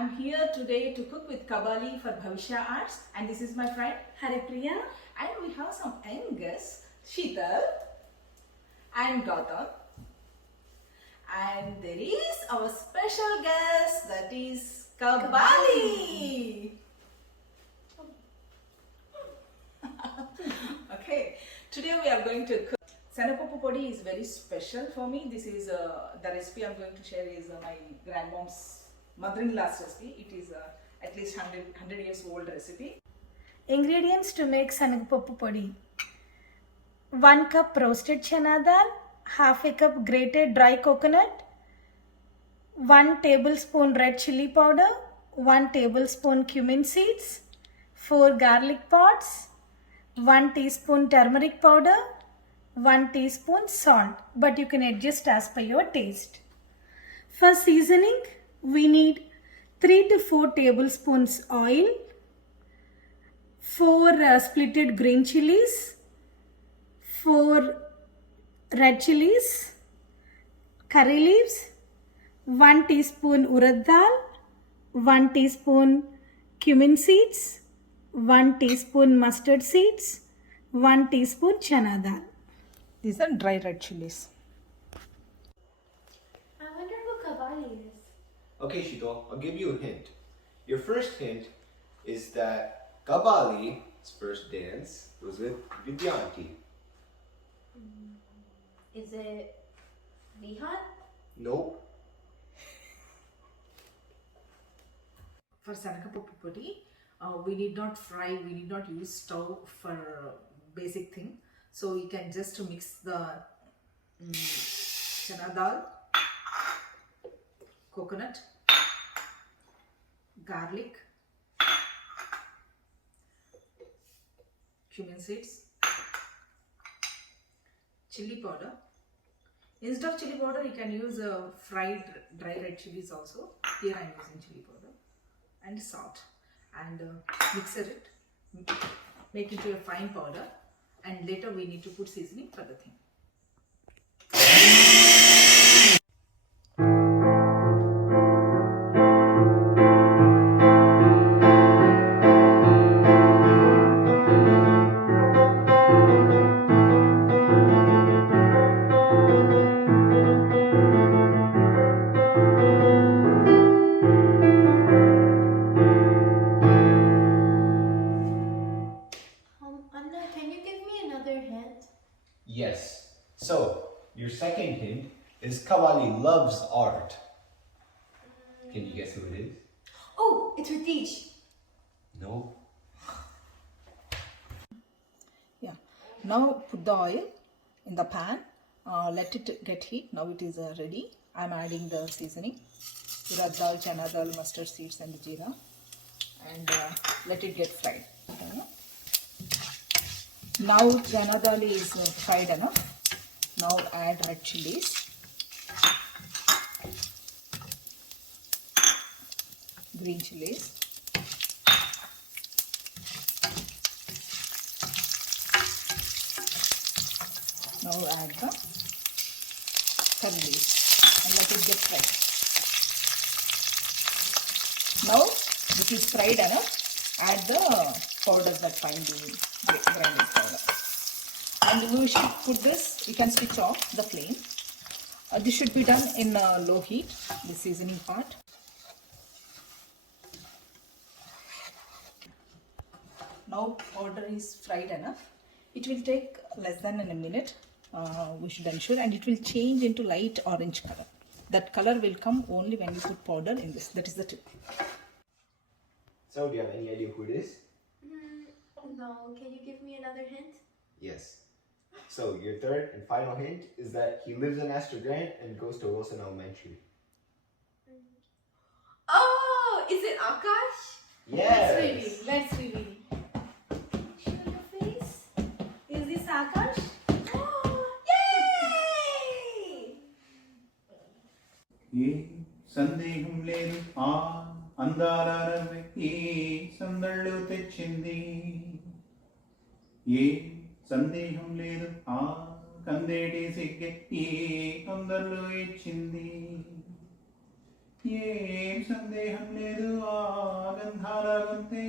I'm here today to cook with KABALI for Bhavishya Arts, and this is my friend Priya, and we have some young guests, Sheetal and Gautam, and there is our special guest, that is KABALI. Okay, today we are going to cook. Sanapappu Podi is very special for me. This is the recipe I'm going to share is my grandmom's mother-in-law's recipe. It is at least 100 years old recipe. ingredients to make sanagapappu podi. 1 cup roasted chana dal, half a cup grated dry coconut, 1 tablespoon red chili powder, 1 tablespoon cumin seeds, 4 garlic pods, 1 teaspoon turmeric powder, 1 teaspoon salt, but you can adjust as per your taste. For seasoning, we need 3 to 4 tablespoons oil, 4 splitted green chilies, 4 red chilies, curry leaves, 1 teaspoon urad dal, 1 teaspoon cumin seeds, 1 teaspoon mustard seeds, 1 teaspoon chana dal. These are dry red chilies. I wonder who KABALI is. Okay, Shito, I'll give you a hint. Your first hint is that KABALI's first dance was with Vidyanti. Is it Vihan? Nope. For Sanapappu Podi, we need not fry, we need not use stove for basic thing. So we can just mix the chana dal, coconut, garlic, cumin seeds, chili powder. Instead of chili powder, you can use fried dry red chilies also. Here I am using chili powder and salt, and mixer it, make it into a fine powder, and later we need to put seasoning for the thing. Anna, can you give me another hint? Yes. So, your second hint is KABALI loves art. Can you guess who it is? Oh, it's Ritesh. No. Yeah. Now put the oil in the pan. Let it get heat. Now it is ready. I am adding the seasoning: urad dal, chana dal, mustard seeds, and the jeera, and let it get fried. Okay. Now chana dal is fried enough. Now add red chilies, green chilies, now add the curry leaves and let it get fried. Now this is fried enough. Add the powder, that finely grinding powder, and we should put this. You can switch off the flame. This should be done in low heat, the seasoning part. Now powder is fried enough. It will take less than a minute. We should ensure, and it will change into light orange color. That color will come only when you put powder in this. That is the tip. So, do you have any idea who it is? No, can you give me another hint? Yes. So, your third and final hint is that he lives in Astor Grant and goes to Wilson Elementary. Oh, is it Akash? Yes! Let's reveal. Show your face. Is this Akash? Yay! ఏ సందేహం లేదు ఆ అందాలవి ఈ సందళ్ళు తెచ్చింది ఏ సందేహం లేదు ఆ కందేటి సిగ్గే ఈ అందళ్ళు ఇచ్చింది ఏం సందేహం లేదు ఆ గంధాల గొంతే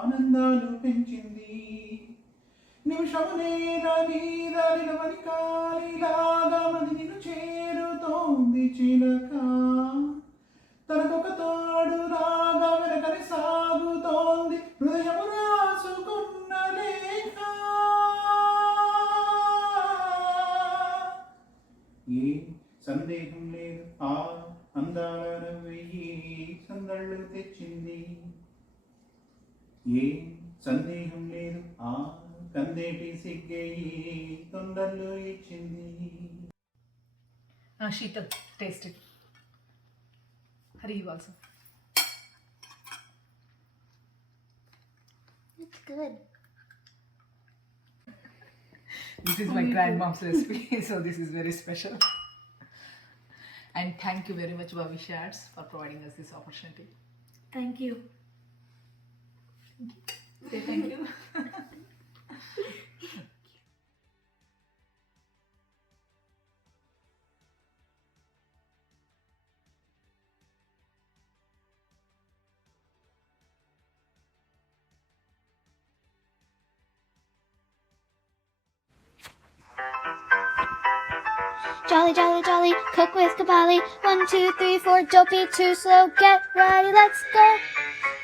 ఆనందాలు పెంచింది నిమిషమునే నా మీద నిలవని కాలిలాగా మది నిన్ను చేరుతోంది చిలక తనకొక తోడు రాగా వెనకని సాగుతోంది హృదయము రాసుకున్న లేఖ ఏ సందేహం లేదు ఆ అందాల వెయ్యి సందళ్ళు తెచ్చింది ఏ సందేహం లేదు ఆ కందేటి సిగ్గేయి తొందరలు ఇచ్చింది Sheetal, taste it. Hari, you also. It's good. This is my grandmom's recipe, so this is very special. And thank you very much, Bhavish Arts, for providing us this opportunity. Thank you. Say thank you. Jolly, jolly, jolly, cook with KABALI. 1, 2, 3, 4, don't be too slow. Get ready, let's go.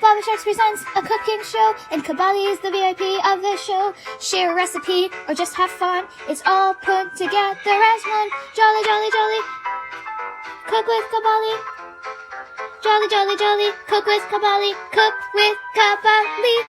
Bobby Sharks presents a cooking show, and KABALI is the VIP of the show. Share a recipe or just have fun. It's all put together as one. Jolly, jolly, jolly, cook with KABALI. Jolly, jolly, jolly, cook with KABALI. Cook with KABALI.